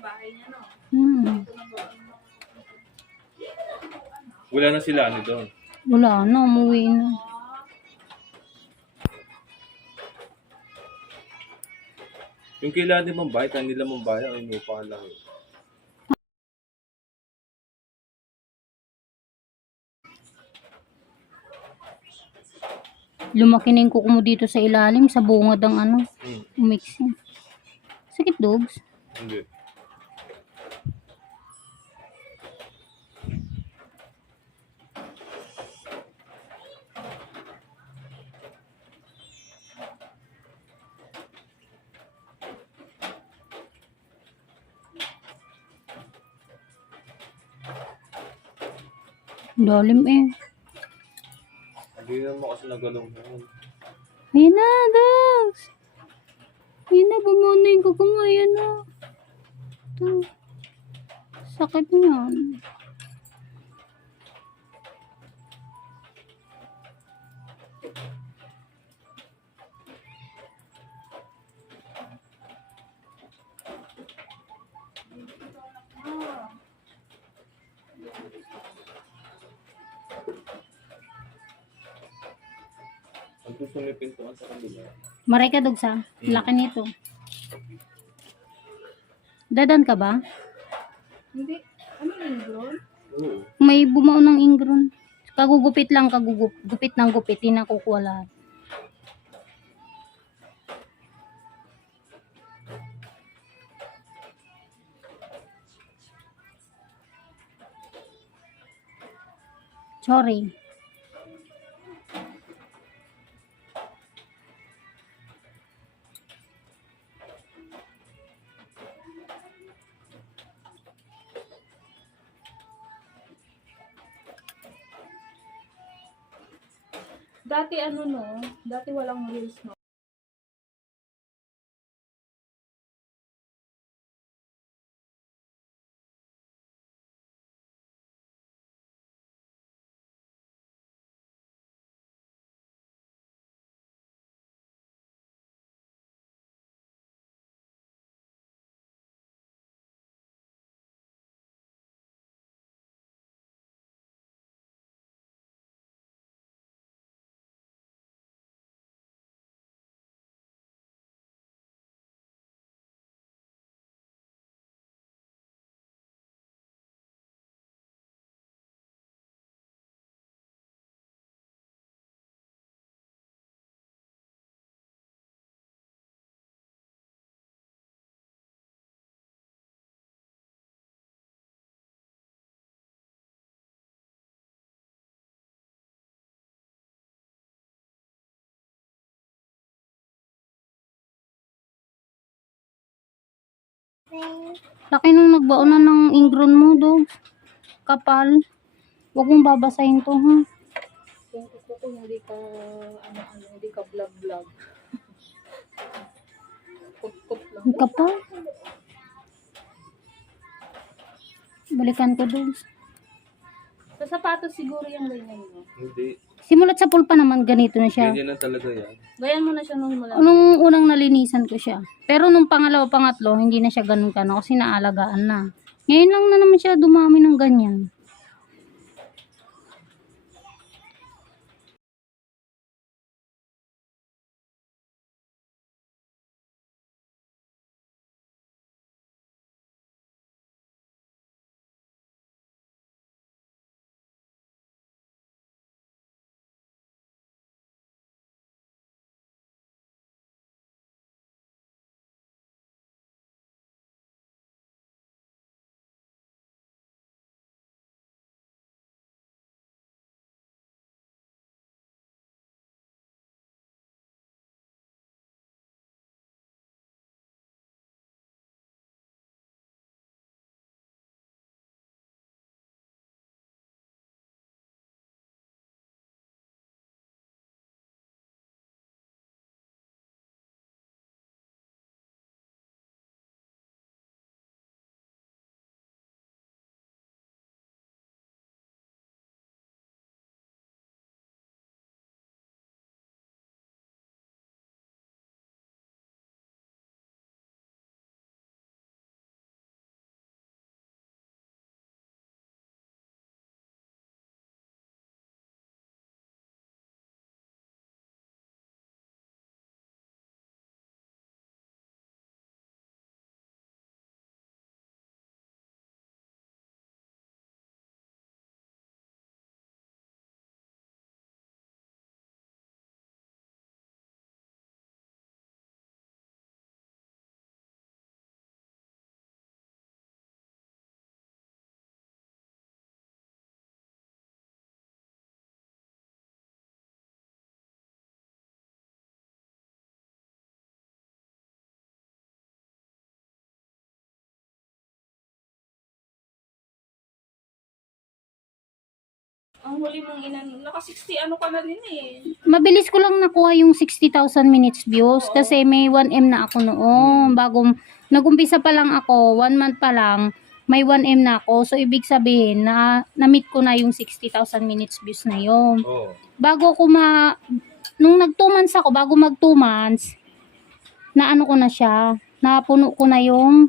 Ng bahay niya, no? Hmm. Wala na sila ano doon. Wala na, umuwi na. Yung kailangan din mong bahay, kanila mong bahay, ang inupahan lang yun. Lumaki na yung kuko mo dito sa ilalim, sa bungad ang ano, Hmm. umixin. Sakit, dogs. Hindi. Lalim eh. Hindi naman kasi nagalong na yun. Ayan na, dogs. Ayan na, bumuna yung kuko mo. Ayan na. Ito. Sakit niyan. Gusto may pintuan sa kanila. Maray ka, dogs ha. Laki nito. Dadan ka ba? Hindi. Ano yung bro? Oo. May bumao ng ingron. Kagugupit lang, kagugup, gupit ng gupit, di na kukuha lahat. Sorry. Dati ano no? Dati walang wheels no? Laki nung nagbaon na ng ingron mo, dogs. Kapal. Huwag mong babasahin to, ha? Kung kuko ko hindi ka ano ano, hindi ka vlog vlog. Kut-kut lang. Ang kapal. Balikan ko, dogs. Sa sapatos siguro yung ganyan mo. Hindi. Simulat sa pulpa naman, ganito na siya. Ganyan lang talaga yan. Gayan mo na siya nung mula. Nung unang nalinisan ko siya. Pero nung pangalawa, pangatlo, hindi na siya ganun kano kasi naalagaan na. Ngayon lang na naman siya dumami ng ganyan. Huli mong inan, naka 60 ano ka na din eh. Mabilis ko lang nakuha yung 60,000 minutes views kasi may 1M na ako noon. Bago, nagumpisa pa lang ako, 1 month pa lang, may 1M na ako. So, ibig sabihin na na-meet ko na yung 60,000 minutes views na yun. Oo. Bago ko ma... Nung nag 2 months ako, bago mag 2 months, na ano ko na siya, napuno ko na yung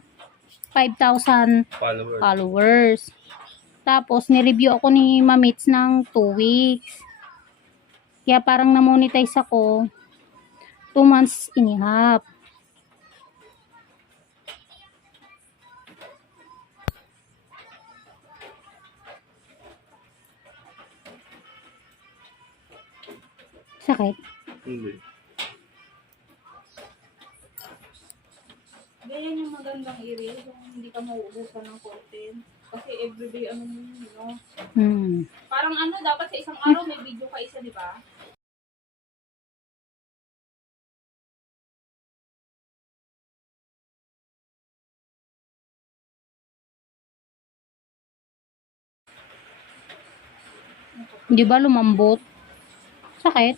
5,000 Followers. followers. Tapos, nireview ako ni Mamits ng 2 weeks. Kaya parang na-monetize ako 2 months and a half. Sakit. Hindi. Ganyan yung magandang area, yung hindi ka mauubusan ng content. Kasi everyday ano mo yun, no? Hmm. Parang ano, dapat sa isang araw may video ka isa, di ba? Di ba lumambot? Sakit?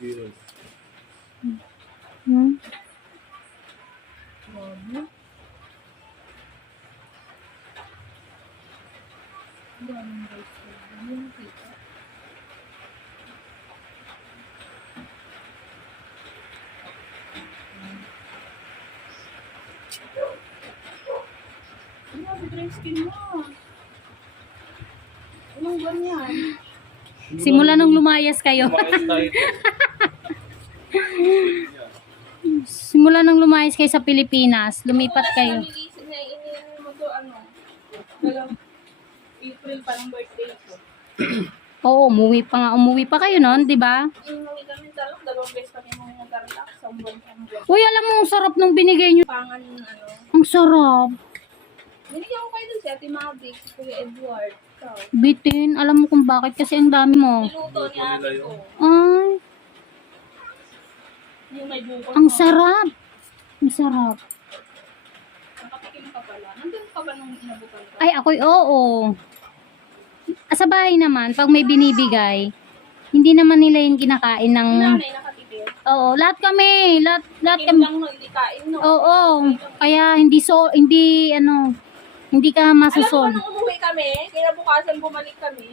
Hindi rin. Hmm. Grabe. Daming guys. Ano yung kita? Ano, dry skin mo. Anong ganyan? Simula nung lumayas kayo. Simula nung lumayas kayo sa Pilipinas, lumipat kayo. Ano? April parang birthday ko. Oo, umuwi pa nga. Umuwi pa kayo noon, di ba? Inuwi kami talong, dalawang beses kami mong nagarlak sa buwan kami. Uy, alam mo, ang sarap nung binigay nyo. Pangan, ano. Ang sarap. Binigyan ko kayo dun si Ate Mavic, si Kuya Edward. Ikaw. Bitin, alam mo kung bakit kasi ang dami mo. Niluto ni ate ko. Ay, Yung may buko. ang sarap. Ang sarap. Nakatikim ka pala. Nandun ka ba nung inabukan ka? Ay, ako'y oo. Sa bahay naman, pag may binibigay, hindi naman nila yung kinakain ng... Nanay. Oo, lahat kami. Lahat, lahat kami. lang no, hindi kain no. Oo, kaya hindi so, hindi, ano, hindi ka Alam mo masusol. nung umuwi kami, kinabukasan bumalik kami,